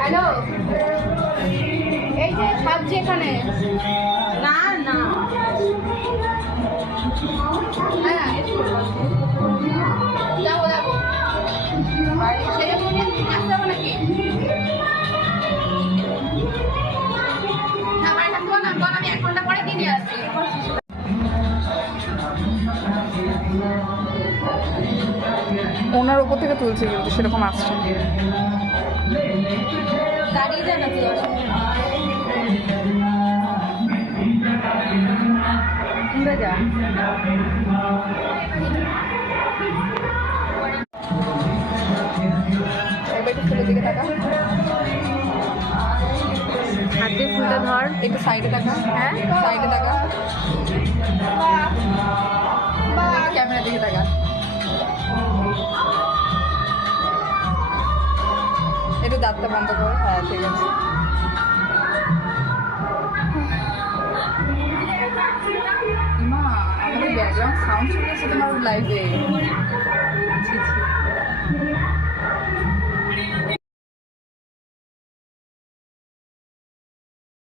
Hello, এই যে সাজছে এখানে। না না, হ্যাঁ যাবো যাবো, সেটা বলে আসতে হবে নাকি? না বাড়িটা বল না, বল, আমি 1 ঘন্টা পরে কিনে আসছি। ওনার ওপর থেকে তুলছে কিন্তু সেরকম আসছে। দাঁড়িয়ে যায় নাকি ওরা? উড়ে যা। এবার একটু ফুলের দিকে তাকা, হাত দিয়ে ফুলটা ধর। একটু সাইডে তাকা। হ্যাঁ সাইডে তাকা, ক্যামেরার দিকে তাকা। একটু দাঁতটা বন্ধ কর। হ্যাঁ ঠিক আছে। মা, আমাদের ব্যাকগ্রাউন্ড সাউন্ড শুনেছে তোমার লাইভে।